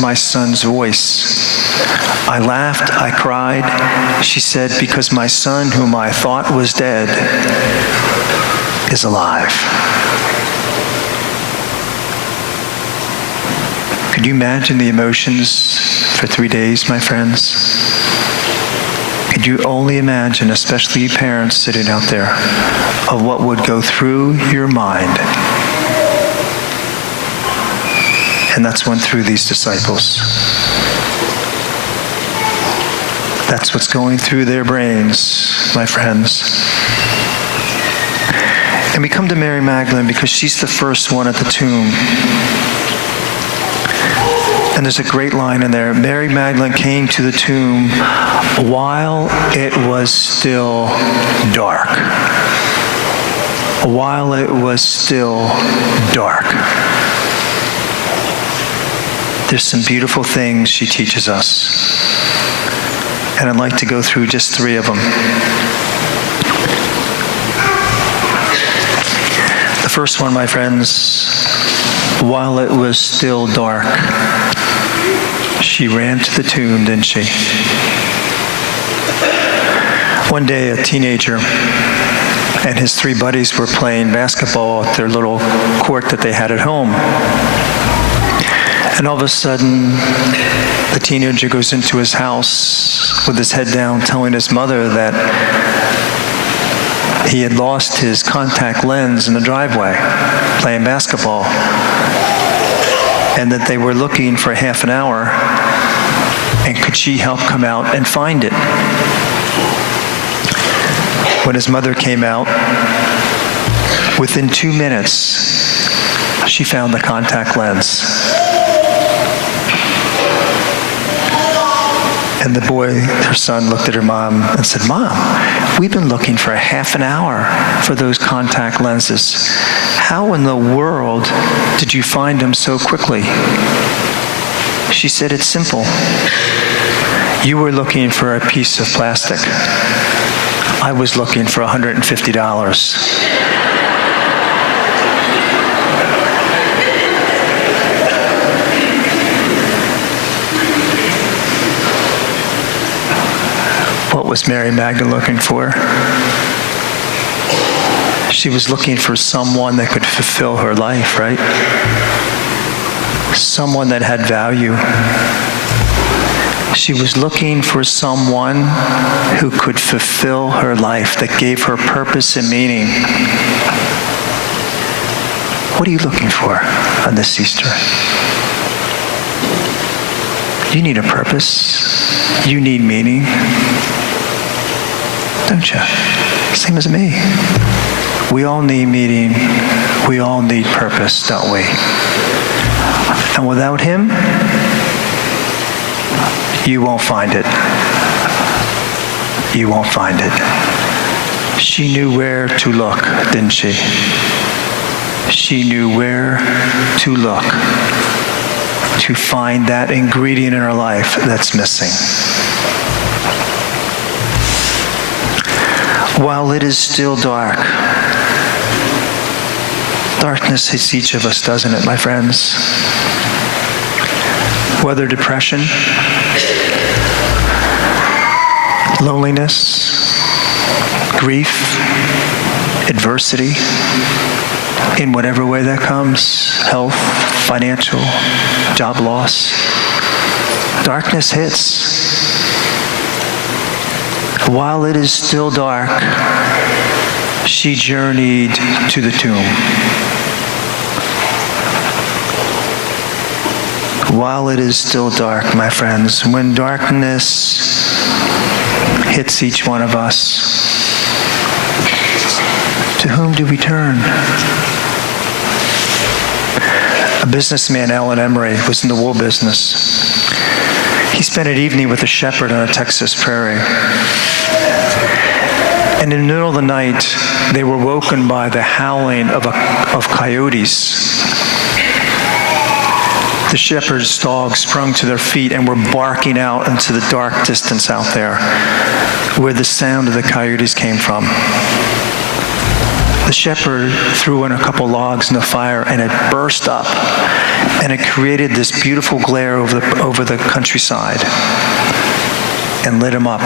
my son's voice. I laughed, I cried. She said, because my son, whom I thought was dead, is alive. Could you imagine the emotions for 3 days, my friends? Could you only imagine, especially you parents sitting out there, of what would go through your mind? And that's went through these disciples. That's what's going through their brains, my friends. And we come to Mary Magdalene because she's the first one at the tomb. And there's a great line in there. Mary Magdalene came to the tomb while it was still dark. While it was still dark. There's some beautiful things she teaches us. And I'd like to go through just 3 of them. The first one, my friends, while it was still dark, she ran to the tomb, didn't she? One day, a teenager and his 3 buddies were playing basketball at their little court that they had at home. And all of a sudden, the teenager goes into his house with his head down, telling his mother that he had lost his contact lens in the driveway playing basketball, and that they were looking for half an hour, and could she help come out and find it? When his mother came out, within 2 minutes, she found the contact lens. And the boy, her son, looked at her mom and said, Mom, we've been looking for half an hour for those contact lenses. How in the world did you find them so quickly? She said, it's simple. You were looking for a piece of plastic. I was looking for $150. What was Mary Magdalene looking for? She was looking for someone that could fulfill her life, right? Someone that had value. She was looking for someone who could fulfill her life, that gave her purpose and meaning. What are you looking for on this Easter? You need a purpose. You need meaning. Don't you? Same as me. We all need meaning. We all need purpose, don't we? And without him, you won't find it. You won't find it. She knew where to look, didn't she? She knew where to look to find that ingredient in her life that's missing. While it is still dark, darkness hits each of us, doesn't it, my friends? Whether depression, loneliness, grief, adversity, in whatever way that comes, health, financial, job loss, darkness hits. While it is still dark, she journeyed to the tomb. While it is still dark, my friends, when darkness hits each one of us, to whom do we turn? A businessman, Alan Emery, was in the wool business. He spent an evening with a shepherd on a Texas prairie. And in the middle of the night, they were woken by the howling of coyotes. The shepherd's dogs sprung to their feet and were barking out into the dark distance out there, where the sound of the coyotes came from. The shepherd threw in a couple logs in the fire, and it burst up, and it created this beautiful glare over the countryside and lit him up.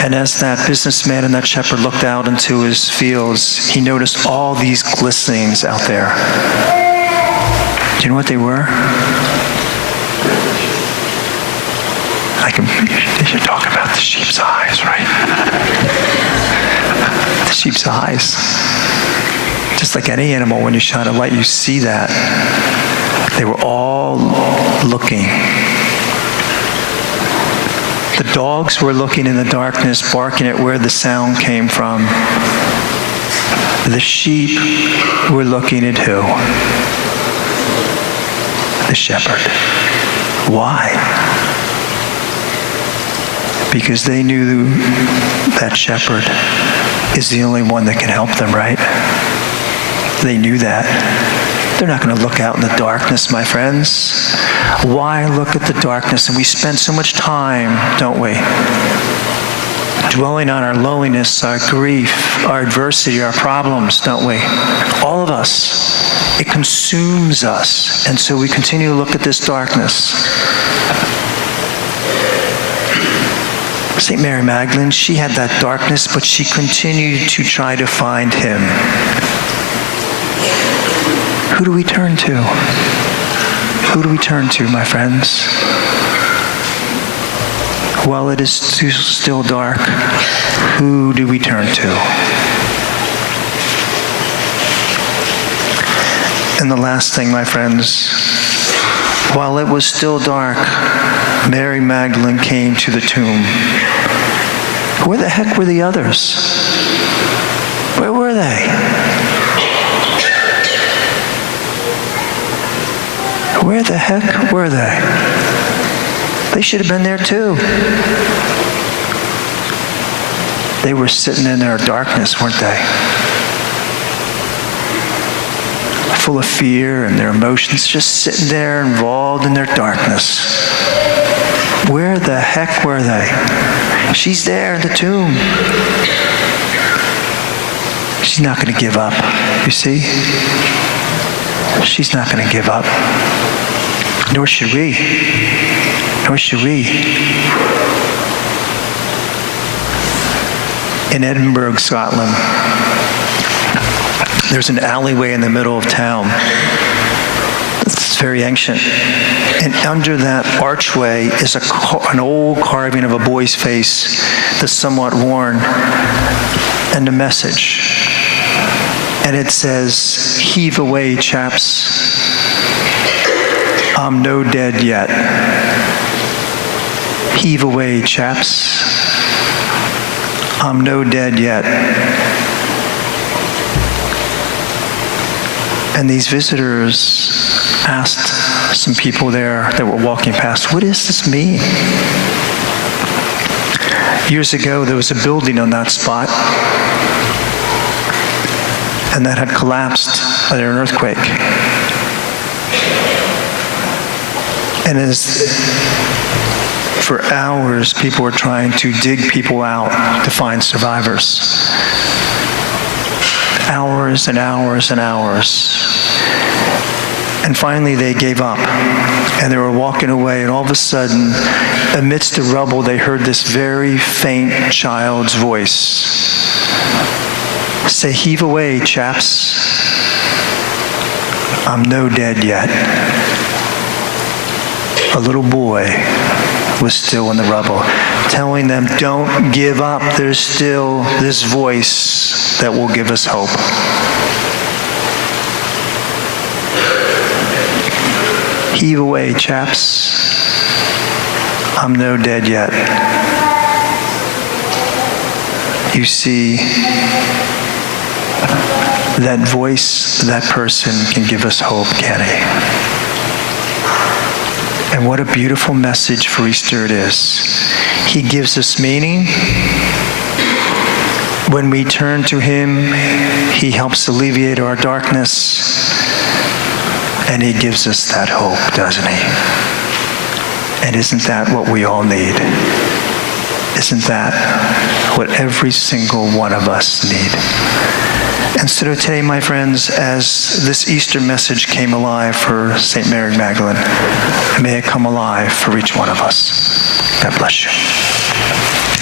And as that businessman and that shepherd looked out into his fields, he noticed all these glistenings out there. Do you know what they were? They should talk about the sheep's eyes, right? The sheep's eyes. Just like any animal, when you shine a light, you see that. They were all looking. The dogs were looking in the darkness, barking at where the sound came from. The sheep were looking at who? The shepherd. Why? Because they knew that shepherd is the only one that can help them, right? They knew that. They're not going to look out in the darkness, my friends. Why look at the darkness? And we spend so much time, don't we, dwelling on our loneliness, our grief, our adversity, our problems, don't we? All of us. It consumes us. And so we continue to look at this darkness. St. Mary Magdalene, she had that darkness, but she continued to try to find him. Who do we turn to? Who do we turn to, my friends? While it is still dark, who do we turn to? And the last thing, my friends, while it was still dark, Mary Magdalene came to the tomb. Where the heck were the others? Where were they? Where the heck were they? They should have been there too. They were sitting in their darkness, weren't they? Full of fear and their emotions, just sitting there involved in their darkness. Where the heck were they? She's there in the tomb. She's not going to give up, you see? She's not going to give up. Nor should we. Nor should we. In Edinburgh, Scotland, there's an alleyway in the middle of town. It's very ancient. And under that archway is an old carving of a boy's face that's somewhat worn, and a message. And it says, "Heave away, chaps. I'm no dead yet. Heave away, chaps. I'm no dead yet." And these visitors asked some people there that were walking past, "What does this mean?" Years ago, there was a building on that spot, and that had collapsed under an earthquake. And for hours, people were trying to dig people out to find survivors. Hours and hours and hours. And finally, they gave up. And they were walking away, and all of a sudden, amidst the rubble, they heard this very faint child's voice say, "Heave away, chaps. I'm no dead yet." A little boy was still in the rubble, telling them, "Don't give up. There's still this voice that will give us hope." Heave away, chaps. I'm no dead yet. You see, that voice, that person can give us hope, can't he? And what a beautiful message for Easter it is. He gives us meaning. When we turn to him, he helps alleviate our darkness. And he gives us that hope, doesn't he? And isn't that what we all need? Isn't that what every single one of us need? And so today, my friends, as this Easter message came alive for St. Mary Magdalene, may it come alive for each one of us. God bless you.